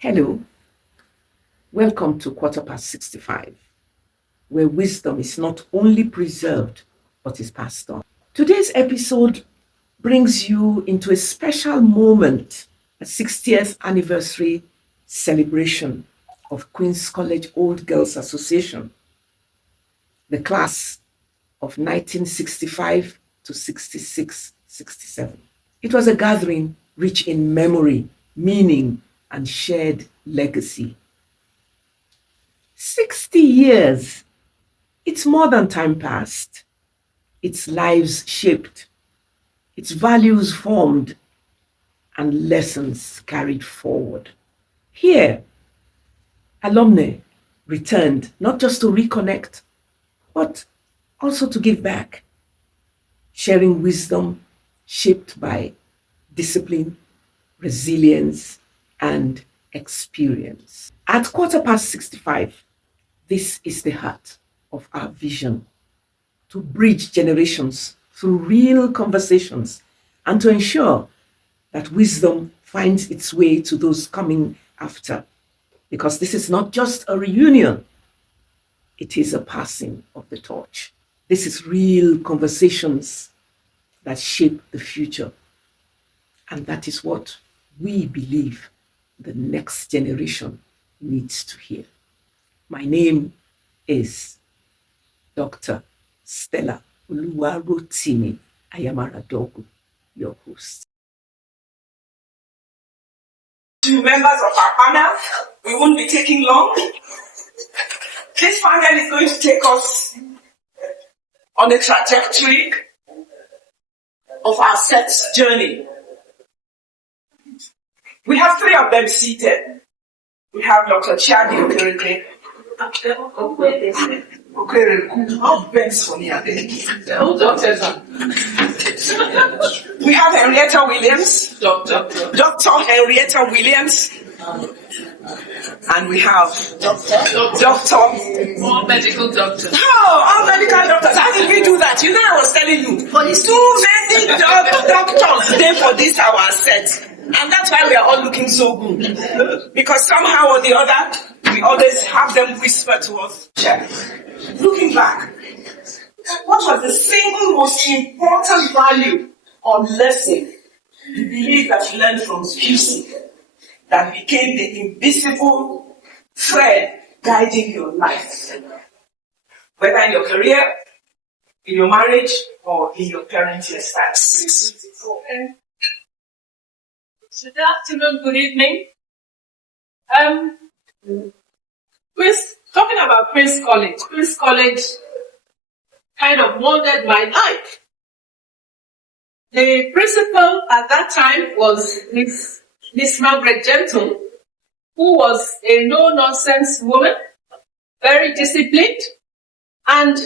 Hello, welcome to Quarter Past 65, where wisdom is not only preserved but is passed on. Today's episode brings you into a special moment, a 60th anniversary celebration of Queen's College Old Girls Association, the class of 1965 to 66, 67. It was a gathering rich in memory, meaning, and shared legacy. 60 years. It's more than time passed. Its lives shaped, its values formed, and lessons carried forward. Here, alumni returned not just to reconnect, but also to give back, sharing wisdom shaped by discipline, resilience, and experience. At Quarter Past 65, this is the heart of our vision: to bridge generations through real conversations and to ensure that wisdom finds its way to those coming after. Because this is not just a reunion, it is a passing of the torch. This is real conversations that shape the future. And that is what we believe the next generation needs to hear. My name is Dr. Stella Oluwarotimi Ayamaradogu, your host. To members of our panel, we won't be taking long. This panel is going to take us on a trajectory of our SETS journey. We have three of them seated. We have Dr. Chiadi Okereke. We have Henrietta Williams. Dr. Henrietta Williams. And we have Doctor. All medical doctors. Oh, all medical doctors. How did we do that? You know, I was telling you. Too many doctors there for this our set. And that's why we are all looking so good. Because somehow or the other, we always have them whisper to us. Looking back, what was the single most important value or lesson you believe that you learned from QC that became the invisible thread guiding your life? Whether in your career, in your marriage, or in your parenting style. Good afternoon, good evening. Talking about Queen's College. Queen's College kind of molded my life. The principal at that time was Miss Margaret Gentle, who was a no-nonsense woman, very disciplined, and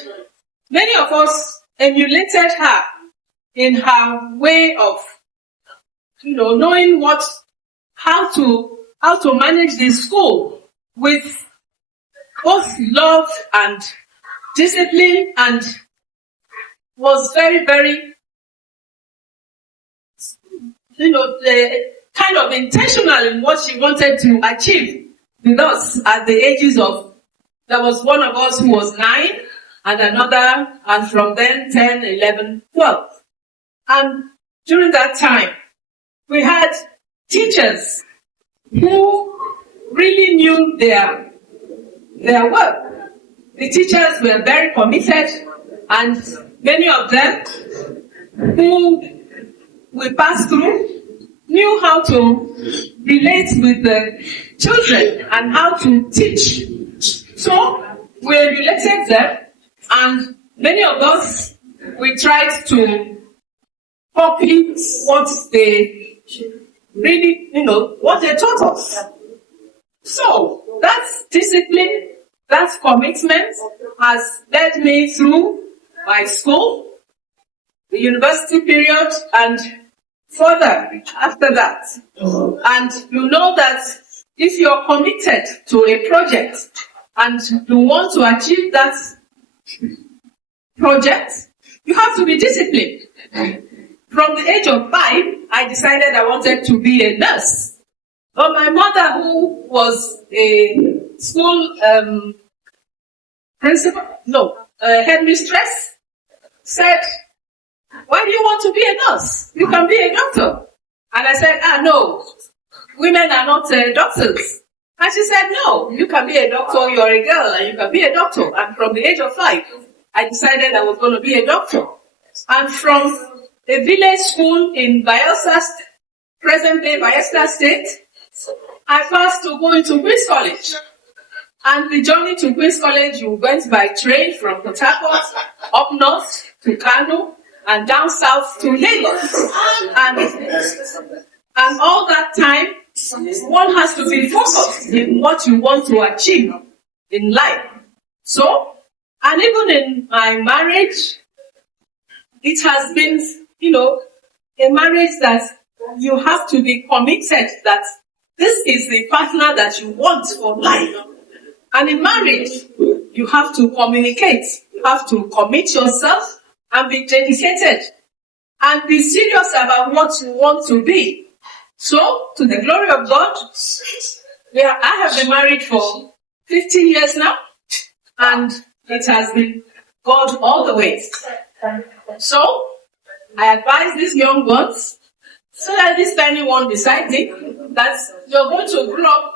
many of us emulated her in her way of knowing how to manage the school with both love and discipline, and was very, very, kind of intentional in what she wanted to achieve with us at the ages of, there was one of us who was 9 and another, and from then 10, 11, 12. And during that time, we had teachers who really knew their work. The teachers were very committed, and many of them who we passed through knew how to relate with the children and how to teach. So we related them, and many of us, we tried to copy what they really, what they taught us. So that discipline, that commitment has led me through my school, the university period, and further after that. And you know that if you're committed to a project and you want to achieve that project, you have to be disciplined. From the age of 5, I decided I wanted to be a nurse. But my mother, who was a school headmistress, said, "Why do you want to be a nurse? You can be a doctor." And I said, no, women are not doctors. And she said, "No, you can be a doctor, you're a girl, and you can be a doctor." And from the age of 5, I decided I was going to be a doctor. And from a village school in Bayelsa, present-day Bayelsa State, I passed to go into Queen's College. And the journey to Queen's College, you went by train from Port Harcourt, up north to Kano, and down south to Lagos. And all that time, one has to be focused in what you want to achieve in life. So, and even in my marriage, it has been, a marriage that you have to be committed that this is the partner that you want for life. And in marriage, you have to communicate. You have to commit yourself and be dedicated and be serious about what you want to be. So, to the glory of God, I have been married for 15 years now, and it has been God all the way. So, I advise these young ones, so that this tiny one deciding that you're going to grow up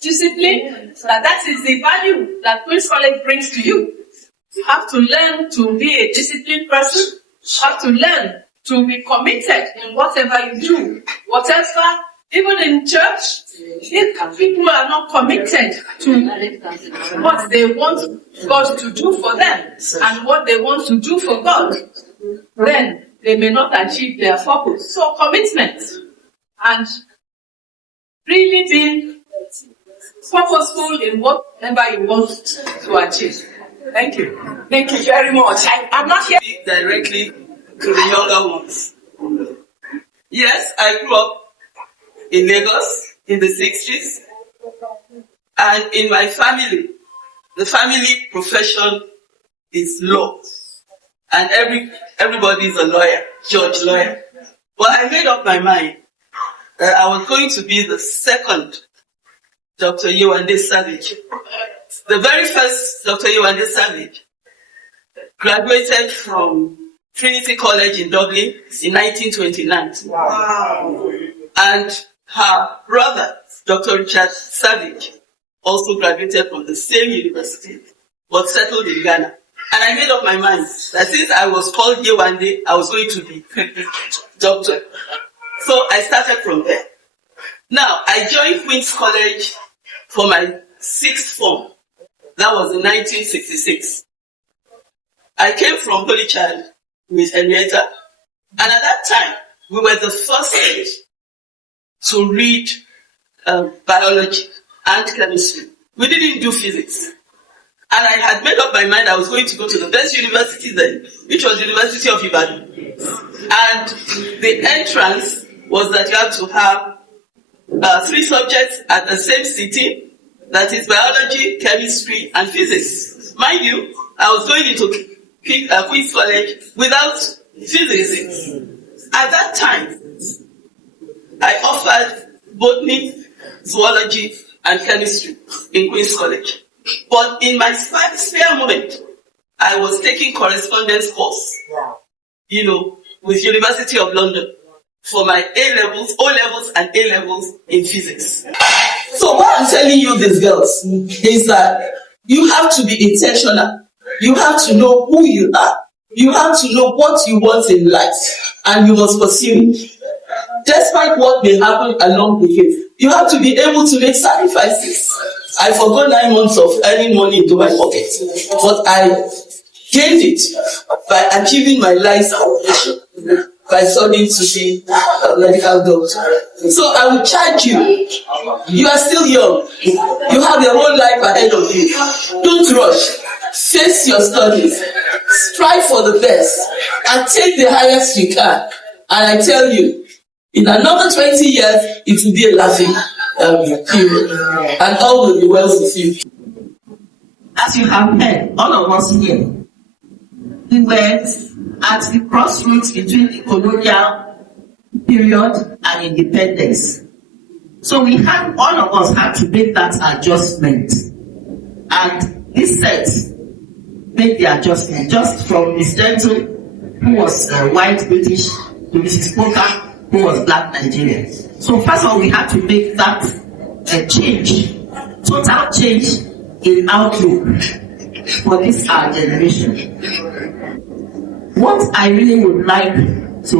discipline, that is the value that Queen's College brings to you. You have to learn to be a disciplined person. You have to learn to be committed in whatever you do. Whatever, even in church, if people are not committed to what they want God to do for them and what they want to do for God, then they may not achieve their purpose. So commitment and really being purposeful in whatever you want to achieve. Thank you. Thank you very much. I'm not here directly to the younger ones. Yes, I grew up in Lagos in the 60s. And in my family, the family profession is law. And everybody is a lawyer, judge, lawyer. But I made up my mind that I was going to be the second Dr. Yewande Savage. The very first Dr. Yewande Savage graduated from Trinity College in Dublin in 1929. Wow. And her brother, Dr. Richard Savage, also graduated from the same university, but settled in Ghana. And I made up my mind that since I was called Yewande, I was going to be doctor. So I started from there. Now, I joined Queen's College for my 6th form. That was in 1966. I came from Holy Child with Henrietta, and at that time, we were the first state to read biology and chemistry. We didn't do physics. And I had made up my mind I was going to go to the best university then, which was the University of Ibadan. And the entrance was that you have to have 3 subjects at the same sitting, that is biology, chemistry, and physics. Mind you, I was going into Queen's College without physics. At that time, I offered botany, zoology, and chemistry in Queen's College. But in my spare moment, I was taking correspondence course, with University of London for my A-levels, O-levels, and A-levels in physics. So what I'm telling you, these girls, is that you have to be intentional. You have to know who you are. You have to know what you want in life, and you must pursue it. Despite what may happen along the way, you have to be able to make sacrifices. I forgot 9 months of earning money into my pocket, but I gained it by achieving my life's ambition, by studying to be a medical doctor. So I will charge you. You are still young. You have your whole life ahead of you. Don't rush. Face your studies. Strive for the best and take the highest you can. And I tell you, in another 20 years, it will be a laughing period. And all will be well with you. As you have heard, all of us here, we were at the crossroads between the colonial period and independence. So all of us had to make that adjustment. And this set made the adjustment just from Miss Denton, who was white British, to Mrs. Poker, who was black Nigerian. So first of all, we had to make that change, total change in outlook for this our generation. What I really would like to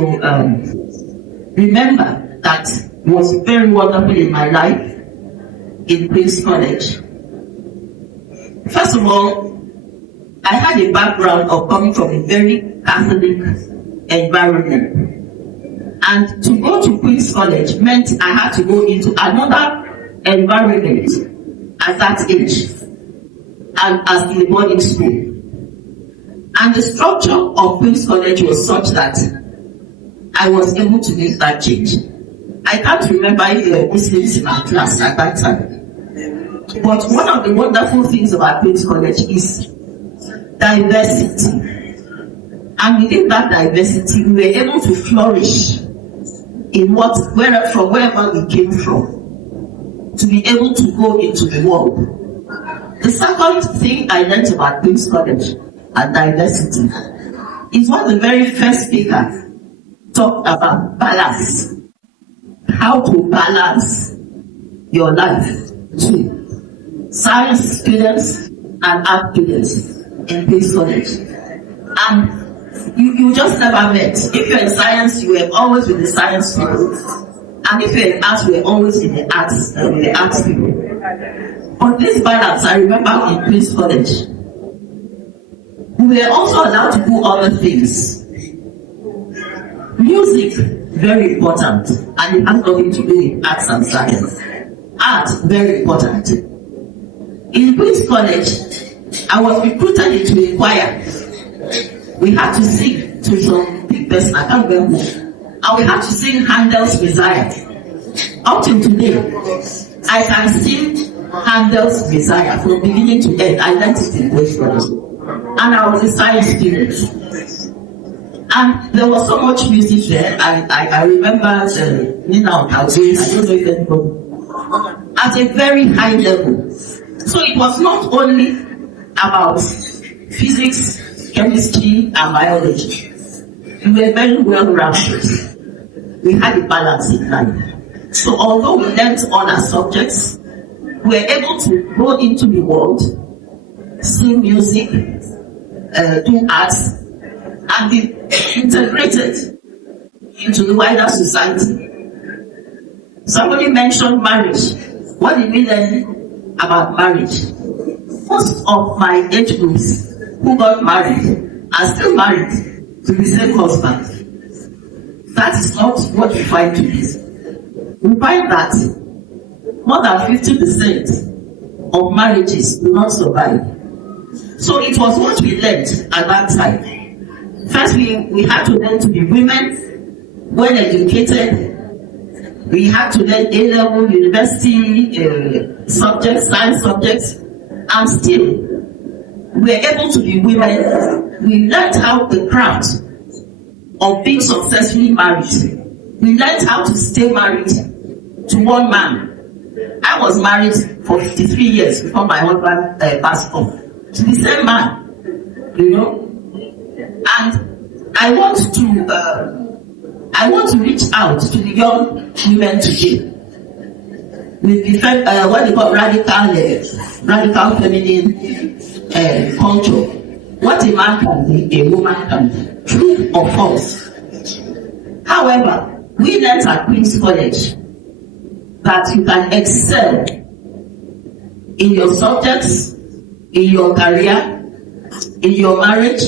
remember that was very wonderful in my life in Queen's College. First of all, I had a background of coming from a very Catholic environment. And to go to Queen's College meant I had to go into another environment at that age, and as in a boarding school. And the structure of Queen's College was such that I was able to make that change. I can't remember if there were Muslims in our class at that time. But one of the wonderful things about Queen's College is diversity. And within that diversity, we were able to flourish in from wherever we came from, to be able to go into the world. The second thing I learned about Queen's College and diversity is what the very first speaker talked about: balance. How to balance your life to science students and art students in Queen's College. And you just never met. If you're in science, you were always with the science people. And if you're in arts, you were always in the arts people. But this balance, I remember in Queen's College, we were also allowed to do other things. Music, very important, and it has nothing to do with arts and science. Art, very important. In Queen's College, I was recruited into a choir. We had to sing to some big person, I can't remember, and we had to sing Handel's Messiah. Up till today, I can sing Handel's Messiah from beginning to end. I learned it in Queen's College, and I was a science student. And there was so much music there. I remember Nina Calvin, I don't know if anybody, at a very high level. So it was not only about physics, chemistry, and biology. We were very well rounded. We had a balance in life. So although we learned all our subjects, we were able to go into the world, sing music, do arts, and be integrated into the wider society. Somebody mentioned marriage. What did we learn about marriage? Most of my age groups who got married are still married to the same husband. That is not what we find today. We find that more than 50% of marriages do not survive. So it was what we learned at that time. First, we had to learn to be women, well educated. We had to learn A-level, university subjects, science subjects, and still we were able to be women. We learned how the craft of being successfully married. We learned how to stay married to one man. I was married for 53 years before my husband passed on. To the same man, you know. And I want to reach out to the young women today with the what they call radical feminine culture. What a man can be, a woman can be. True or false? However, we learned at Queen's College that you can excel in your subjects, in your career, in your marriage.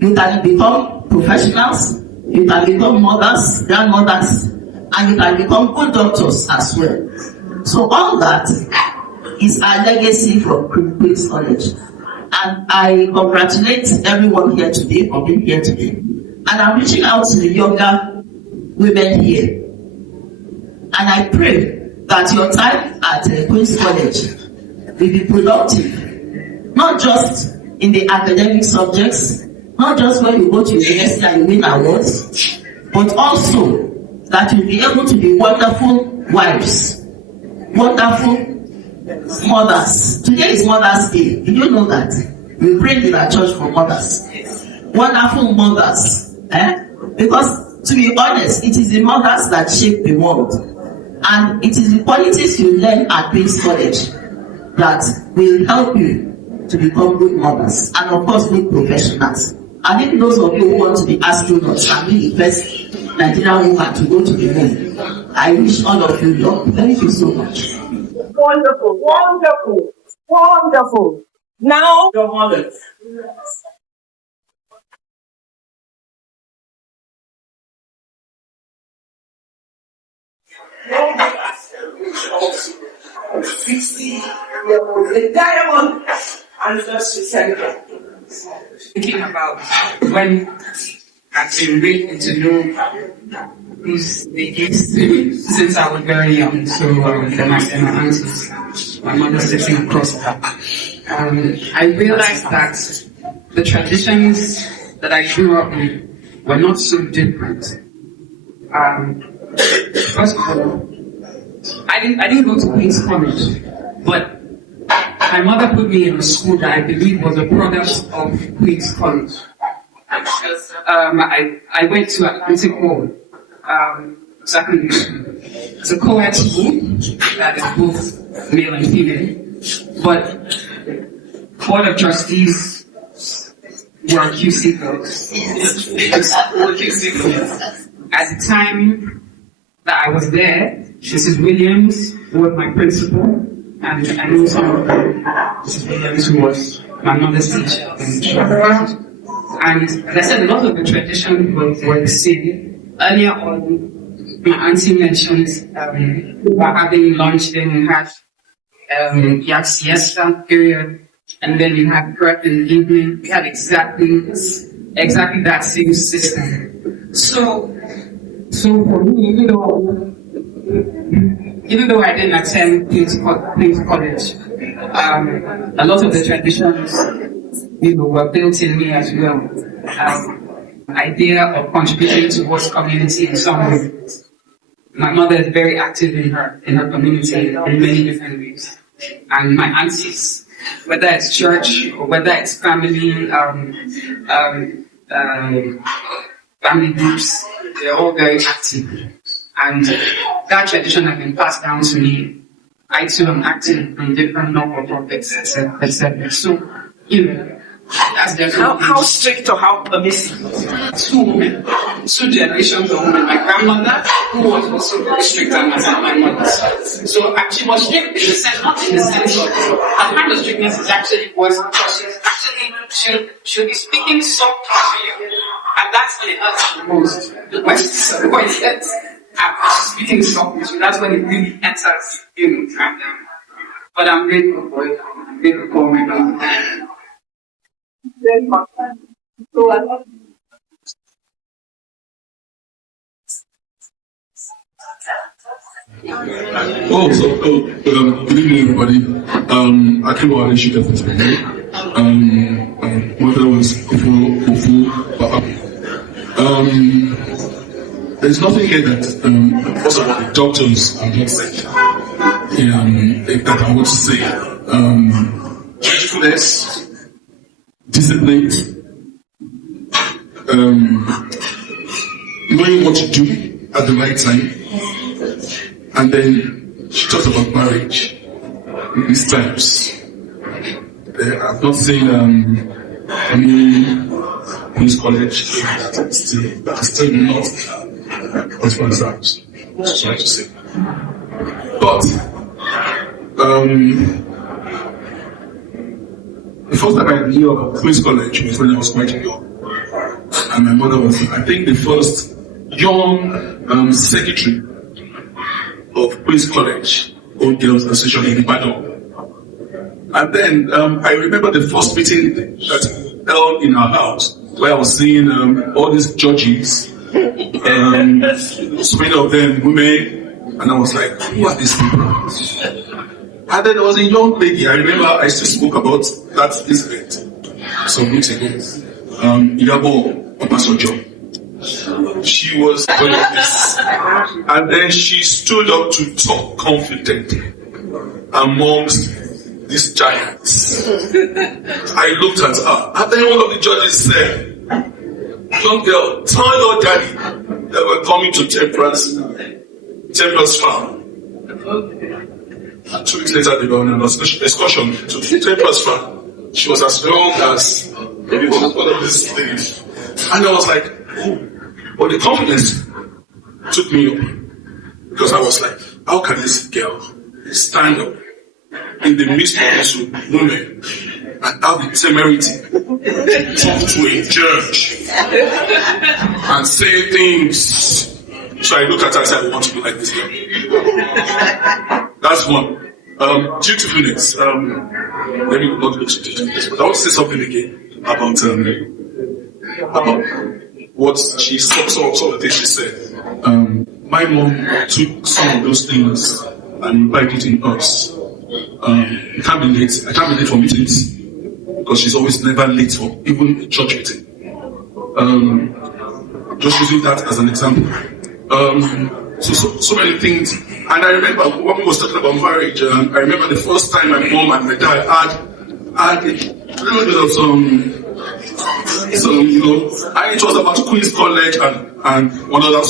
You can become professionals, you can become mothers, grandmothers, and you can become good doctors as well. So all that is our legacy from Queen's College. And I congratulate everyone here today for being here today. And I'm reaching out to the younger women here. And I pray that your time at Queen's College will be productive, not just in the academic subjects, not just when you go to university and you win awards, but also that you'll be able to be wonderful wives, wonderful mothers. Today is Mother's Day. Did you know that? We pray in our church for mothers. Wonderful mothers. Because to be honest, it is the mothers that shape the world. And it is the qualities you learn at Queen's College that will help you to become good mothers. And of course, good professionals. And even those of you who want to be astronauts and be the first Nigerian woman to go to the moon, I wish all of you luck. Thank you so much. Wonderful, wonderful, wonderful. Now, your mothers. The diamond anniversary celebrate. Thinking about when I've been really to know who's the gifts since I was very young. So my aunties, my mother sitting across her. I realized that the traditions that I grew up in were not so different. First of all, I didn't go to Queen's College, but my mother put me in a school that I believe was a product of Queen's College. I went to Atlantic Hall secondary school. It's a co-ed school that is both male and female, but Board of Trustees were QC girls. At the time that I was there, Mrs. Williams was my principal, and I know some of them, Mrs. Williams, who was my mother's teacher. And as I said, a lot of the traditions were the same. Earlier on, my auntie mentioned we were having lunch, then we had you had siesta period, and then you had prep in the evening. We had exactly that same system. So for me, even though I didn't attend Queen's College, a lot of the traditions, were built in me as well. Idea of contributing towards community in some way. My mother is very active in her community in many different ways, and my aunties, whether it's church or whether it's family, family groups, they're all very active. And that tradition has been passed down to me. I too am active in different non-profits, etc. So, that's their how strict or how permissive? Two generations of women. My grandmother, who was also very strict, and my mother. So she was strict in the sense, not in the sense of her kind of strictness is actually was she'll be speaking soft to you, and that's when it hurts the most. The West is speaking soft to you, that's when it really enters, but I'm grateful for it. I'm grateful for my God. Very much. So I love good evening, everybody. I came out and she got this mother was Ufu, there's nothing here that, first of all, the doctors are not saying that I want to say. Truthfulness, discipline, knowing what to do at the right time, and then she talks about marriage in these times. I've not seen any Queen's College that is still not husband's house. That's what I have to say. But the first time I knew about Queen's College was when I was quite young. And my mother was, I think, the first young secretary of Queen's College, Old Girls Association in Ibadan. And then I remember the first meeting that held in our house, where I was seeing all these judges, so many of them women, and I was like, who are these people? And then there was a young lady, I remember I still spoke about this event some weeks ago, Iyabo Obasanjo. She was one of this, and then she stood up to talk confidently. amongst these giants. I looked at her, and then one of the judges said, young girl, tell your daddy that we're coming to Temperance Farm. And 2 weeks later, they were on an excursion to Temperance Farm. She was as young as maybe one of these things. And I was like, oh. But the confidence took me up. Because I was like, how can this girl stand up in the midst of these women and have the temerity to talk to a judge and say things? So I looked at her and said, I want to be like this girl. That's one. Dutifulness. Let me not go to dutifulness, but I want to say something again about what she some of the things she said. My mom took some of those things and implied it in us. I can't be late for meetings because she's always never late for even a church meeting. Just using that as an example. So many things. And I remember when we was talking about marriage, I remember the first time my mom and my dad had a little bit of some, and it was about Queen's College and one other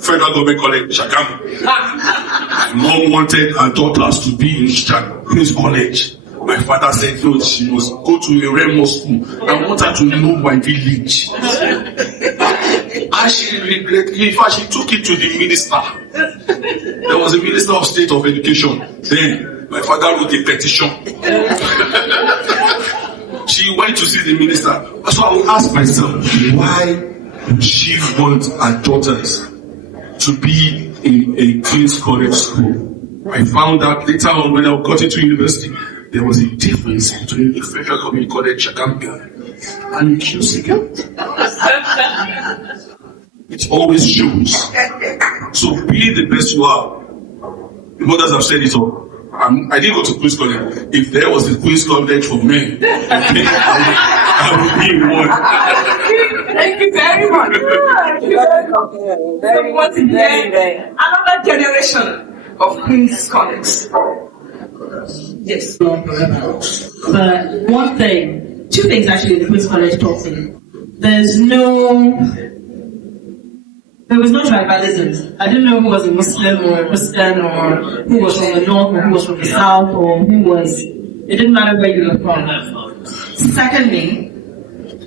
federal government college, Shagamu. My mom wanted her daughters to be in Queen's College. My father said no, she must go to a Remo school. I want her to know my village. And she regretted. In fact, she took it to the minister. There was a minister of state of education. Then my father wrote a petition. She went to see the minister. So I would ask myself, why would she want her daughters to be in a Queen's College school? I found out later on when I got into university, there was a difference between the Federal Government College Shaganga and QC girl. It always shows. So be the best you are. The mothers have said it all. I didn't go to Queen's College. If there was a Queen's College for men, I would be in one. Thank you very much. So once again, another generation of Queen's College. Yes. But one thing, two things actually the Queen's College taught me. There was no tribalism. I didn't know who was a Muslim or a Christian or who was from the north or who was from the south or who was, it didn't matter where you were from. Secondly,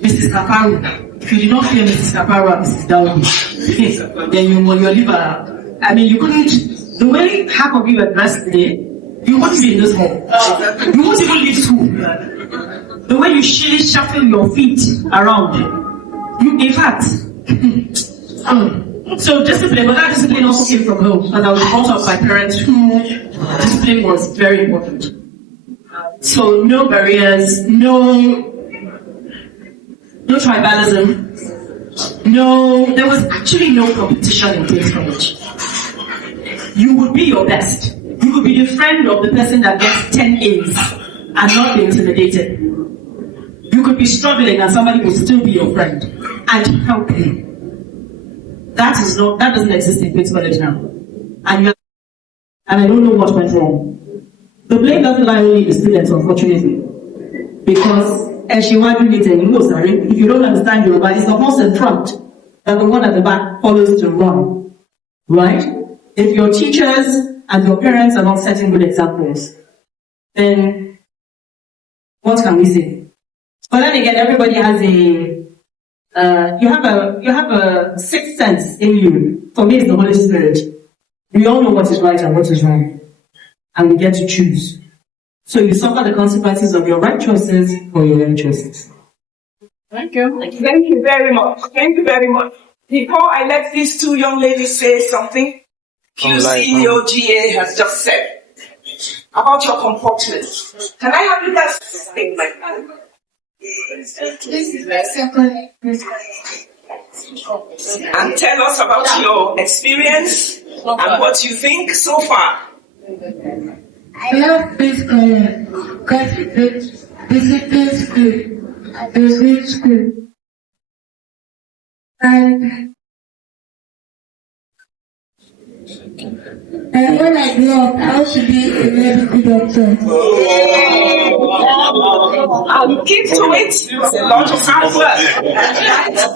Mrs. Kaparu. If you did not hear Mrs. Kaparu and Mrs. Dowdy, then you're liberal. I mean, you couldn't, the way half of you were dressed today, you wouldn't be in this hall. You wouldn't even leave school. The way you shuffle your feet around, in fact, so discipline, but that discipline also came from home. And I was brought up by parents who discipline was very important. So no barriers, no tribalism, there was actually no competition in Queen's College. You would be your best. You could be the friend of the person that gets 10 A's and not be intimidated. You could be struggling and somebody will still be your friend and help you. That doesn't exist in Queen's College now. And I don't know what went wrong. The blame doesn't lie only in the students, unfortunately. Because if you don't understand your body, it's the horse in front that the one at the back follows to run. Right? If your teachers and your parents are not setting good examples, then what can we say? But then again, everybody has you have a sixth sense in you. For me, it's the Holy Spirit. We all know what is right and what is wrong, and we get to choose. So you suffer the consequences of your right choices or your wrong choices. Thank you. Thank you very much. Thank you very much. Before I let these two young ladies say something, QCEOGA has just said about your comportment. Can I have you guys speak like that? And tell us about your experience and what you think so far. I love this school because it's discipline school. It's good school. And And when I grow up, I want to be a medical doctor. I'll keep to it. It's a lot of hard work.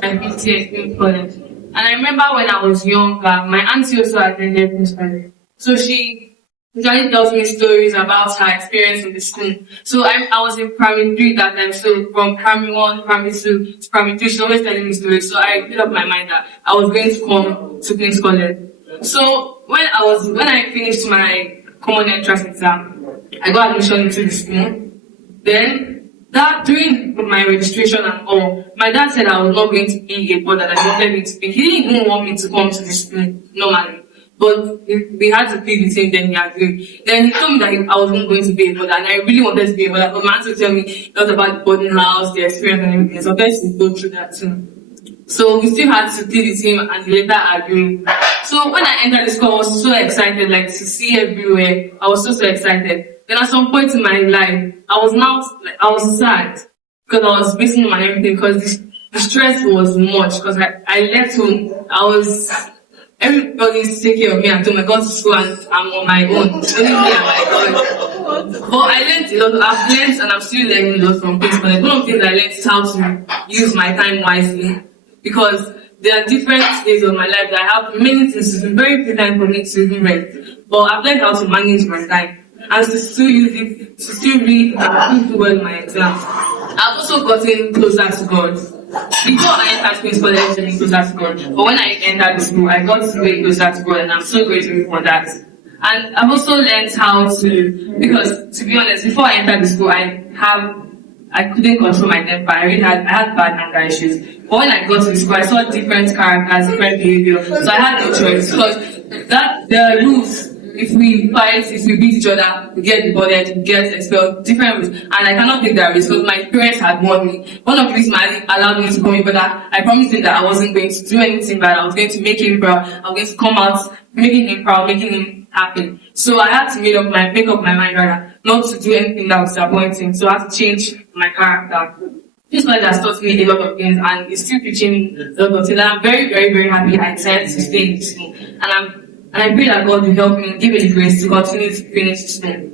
And BTS in college. And I remember when I was younger, my auntie also attended Queen's College. So she usually tells me stories about her experience in the school. So I was in primary 3 that time, so from primary 1, primary 2 to primary 3, she's always telling me stories. So I made up my mind that I was going to come to Queen's College. So when I finished my common entrance exam, I got admission into the school. Then that during my registration and all, my dad said I was not going to be a board that I wanted me to be. He didn't even want me to come to the school normally. But we had to plead with him, then he agreed. Then he told me that I wasn't going to be a board, and I really wanted to be a board. But my aunt would tell me a lot about the boarding house, the experience and everything. So I wanted to go through that too. So we still had to plead with him and he later agreed. So when I entered the school, I was so excited, like to see everywhere. I was so excited. Then at some point in my life, I was sad because I was missing him and everything because the stress was much because I left home. Everybody's taking care of me until I got to school and I'm on my own. Only me and my God. But I learned a lot. I've learned and I'm still learning a lot from things. But one of the things I learned is how to use my time wisely. Because there are different stages of my life that I have many things to do, very few time for me to even rest. But I've learned how to manage my time and to still use it, to still read and do well in my exams. I've also gotten closer to God. Before I entered Queen's College, I was closer to God. But when I entered the school, I got way closer to God and I'm so grateful for that. And I've also learned how to, because to be honest, before I entered the school, I couldn't control my temper. I had bad anger issues. But when I got to the school, I saw different characters, different behavior. So I had no choice because the rules. If we fight, if we beat each other, we get deported, we get expelled, different rules. And I cannot take that risk because my parents had warned me. One of the reasons my allowed me to come in, but I promised him that I wasn't going to do anything bad. I was going to make him proud. I was going to come out, making him proud, making him happy. So I had to make up my mind rather, not to do anything that was disappointing. So I had to change my character. This college has taught me a lot of things and it's still teaching me a lot of things. I'm very, very, very happy I decided to stay in school. And I pray that God will help me, give me the grace to continue to finish school.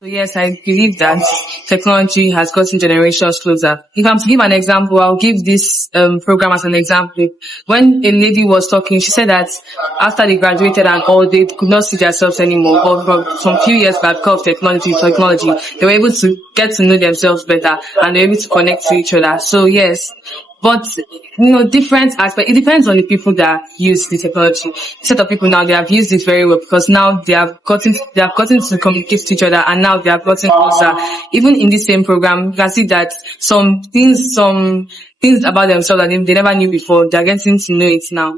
So yes, I believe that technology has gotten generations closer. If I'm to give an example, I'll give this program as an example. When a lady was talking, she said that after they graduated and all, they could not see themselves anymore. But from some few years back, because of technology, they were able to get to know themselves better and they were able to connect to each other. So yes. But, different aspect. It depends on the people that use the technology. A set of people now, they have used it very well because now they have gotten to communicate to each other and now they have gotten closer. Even in the same program, you can see that some things about themselves that they never knew before, they're getting to know it now.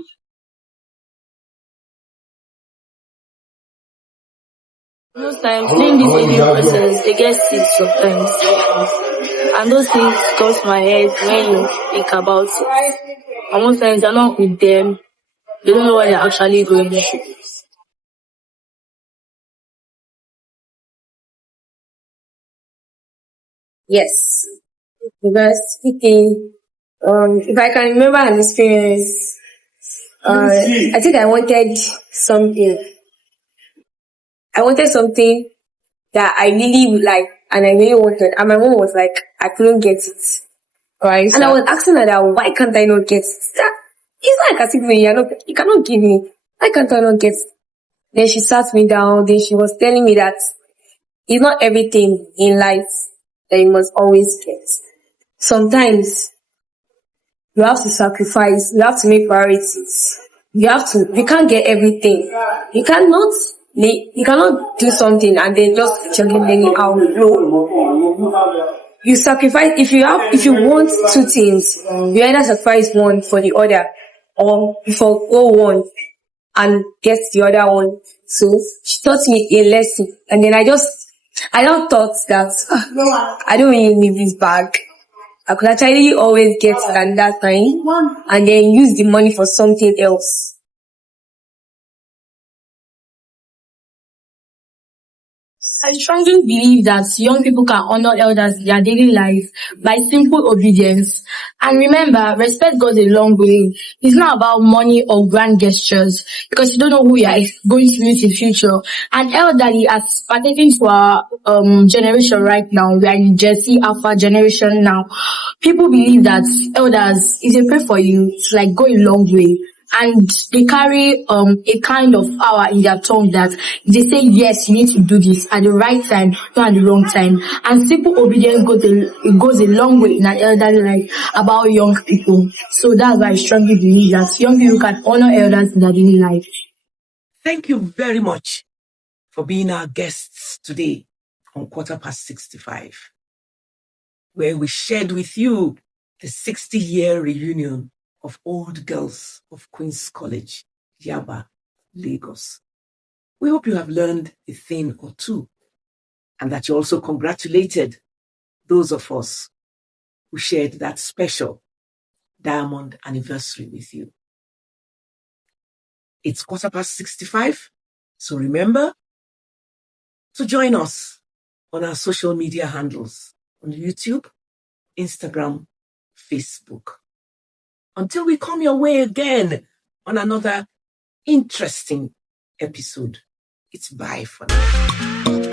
Most times, during this aging process, they get sick sometimes. And those things cross my head when you think about it. And most times, you're not with them. They don't know what they're actually going through. Yes, because speaking, if I can remember an experience, I think I wanted something. I wanted something that I really would like, and I really wanted, and my mom was like, I couldn't get it. Right. And I was asking her that, why can't I not get it? It's like as if you cannot give me. Why can't I not get it? Then she sat me down, then she was telling me that it's not everything in life that you must always get. Sometimes you have to sacrifice, you have to make priorities. You can't get everything. You cannot do something and then just chugging anyhow. No. You sacrifice, if you want two things, you either sacrifice one for the other or you forgo one and get the other one. So she taught me a lesson and then I just thought that I don't really need this bag. I could actually always get it at that time and then use the money for something else. I strongly believe that young people can honor elders in their daily life by simple obedience. And remember, respect goes a long way. It's not about money or grand gestures because you don't know who you are going to meet in future. And elderly, as pertaining to our generation right now, we are in Jersey Alpha generation now. People believe that elders, if they pray for you, it's like go a long way, and they carry a kind of power in their tongue that they say yes, you need to do this at the right time, not at the wrong time. And simple obedience goes a long way in an elderly life about young people. So that's why I strongly believe that young people can honor elders in their daily life. Thank you very much for being our guests today on 65, where we shared with you the 60-year reunion of Old Girls of Queen's College, Yaba, Lagos. We hope you have learned a thing or two, and that you also congratulated those of us who shared that special diamond anniversary with you. It's 65, so remember to join us on our social media handles on YouTube, Instagram, Facebook. Until we come your way again on another interesting episode, it's bye for now.